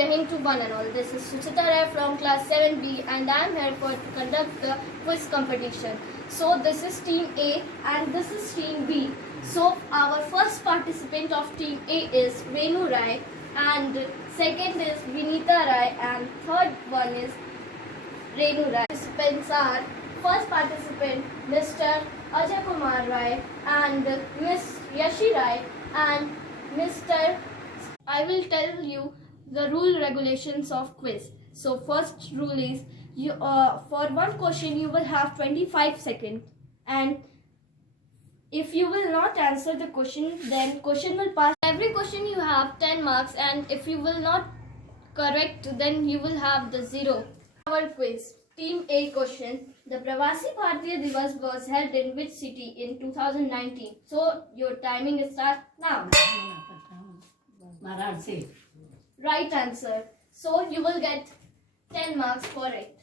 Jai Hind to one and all. This is Suchita Rai from class 7B and I am here to conduct the quiz competition. So this is team A and this is team B. So our first participant of team A is Renu Rai and second is Vinita Rai and third one is Renu Rai. Participants are first participant Mr. Ajay Kumar Rai and Miss Yashi Rai and Mr. I will tell you the rule regulations of quiz. So first rule is you for one question you will have 25 seconds, and if you will not answer the question then question will pass. Every question you have 10 marks, and if you will not correct then you will have the 0. Our quiz. Team A question. The Pravasi Bharatiya Divas was held in which city in 2019? So your timing starts now. Varanasi. Right answer. So you will get 10 marks for it.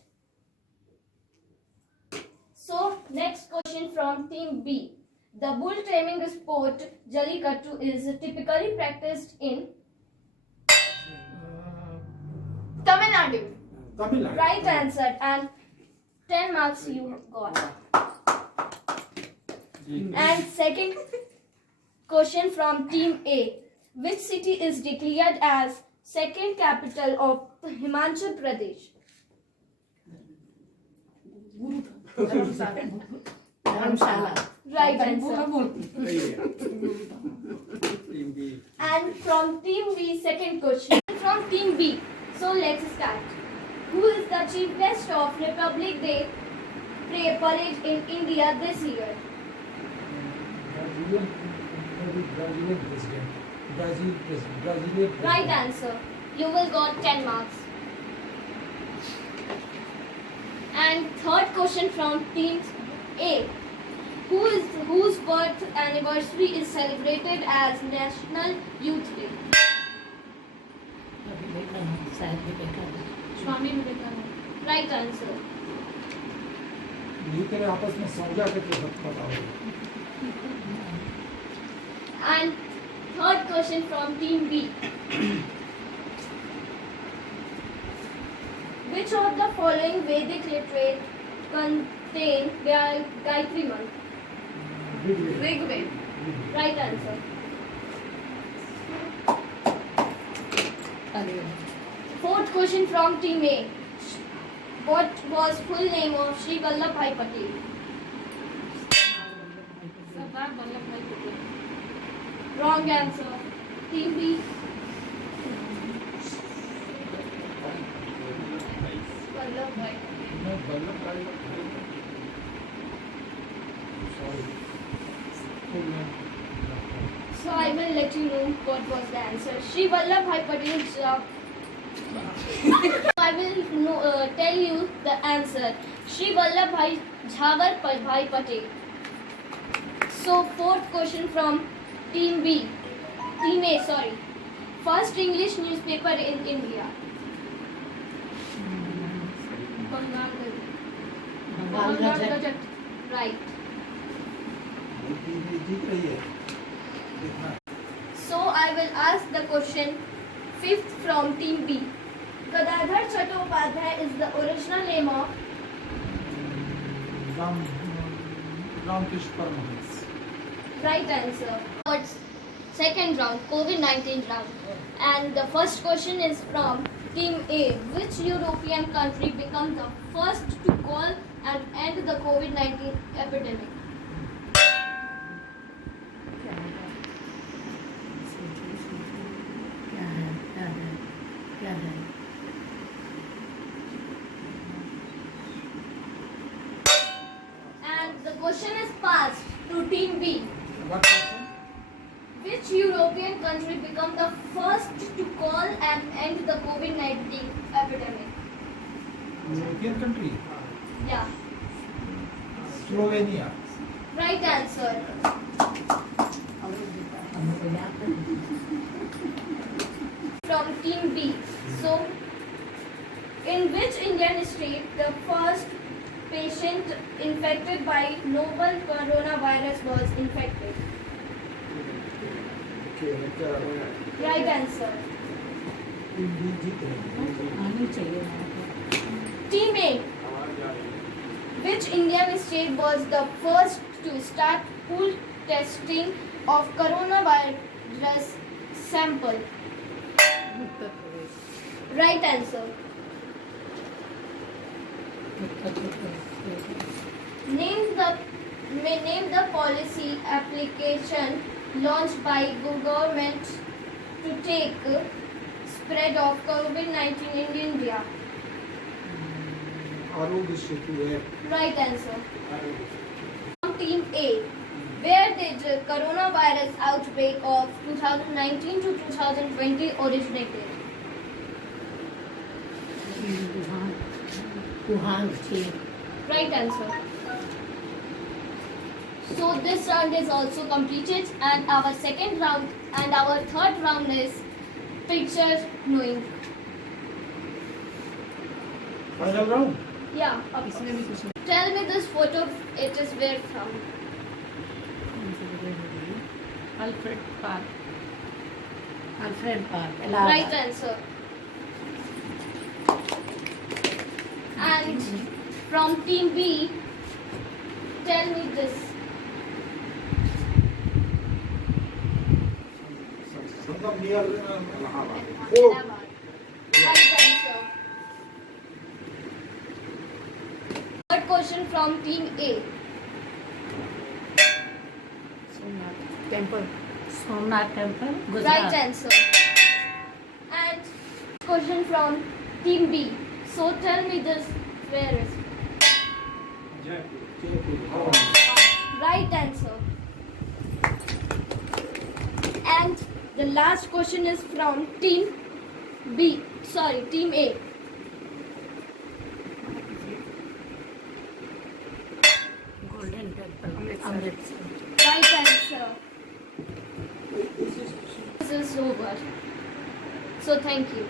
So next question from team B. The bull taming sport Jallikattu is typically practiced in Tamil Nadu. Tamil Nadu. Right answer, and 10 marks you got. And second question from team A. Which city is declared as second capital of Himachal Pradesh? Dharamshala. Right answer. And from team B, second question. From team B. So let's start. Who is the chief guest of Republic Day parade in India this year? Brazilian president. Brazilian president. Right answer. You will got 10 marks. And third question from team A. Whose birth anniversary is celebrated as National Youth Day? Swami Vivekananda. Right answer. ये तेरे आपस में समझा करके बताओ. And third question from team B. Which of the following Vedic literate contain Gayatri Mantra? Rigved. Right answer. Fourth question from team A. What was full name of Sri Vallabhbhai Patel? Sardar Vallabhbhai Patel. Wrong answer. Team B. Vallabhbhai. No, Vallabhbhai. Sorry. Full name. So I will let you know what was the answer. Sri Vallabhbhai Patel's I will tell you the answer. Sri Vallabhbhai Jhawar Bhai Patel. So fourth question from team B. Team A, sorry. First English newspaper in India. Bengal Gazette. Right. जीत रही है. देखना. So I will ask the question fifth from team B. Gadadhar Chattopadhyay is the original name of Ramakrishna Paramhans. right answer. Second round, COVID-19 round. And the first question is from team A. Which European country became the first to call and end the COVID-19 epidemic? And the question is passed to team B. What question? Which European country became the first to call and end the COVID-19 epidemic? European country. Yeah, Slovenia. right answer. From team B. So, in which Indian state the first patient infected by novel coronavirus was infected? Right answer. भी जीत रहे हैं। आनी चाहिए वहाँ पे। Team A. Which Indian state was the first to start pool testing of coronavirus sample? Uttar Pradesh. Right answer. Uttar Pradesh. Name the policy application launched by government to take spread of COVID-19 in India. Aarogya Setu app. Right answer. From Team A. Where did the coronavirus outbreak of 2019 to 2020 originated? Wuhan चीन। Right answer. So this round is also completed, and our second round and our third round is picture knowing. Final round. Yeah. of इसमें भी course. कुछ Tell me this photo. It is where from? Alfred park. Alfred park Right Allahabad. answer. And from Team B, tell me this. Sangam near Allahabad. Allahabad. Right answer. Third question from Team A. Somnath temple. Somnath temple Right Gujarat. answer. And question from Team B. So tell me this. Where is? Jaipur. Right answer. And the last question is from Team B. Sorry, Team A. Golden temple Amritsar. Right answer. This is over. So thank you.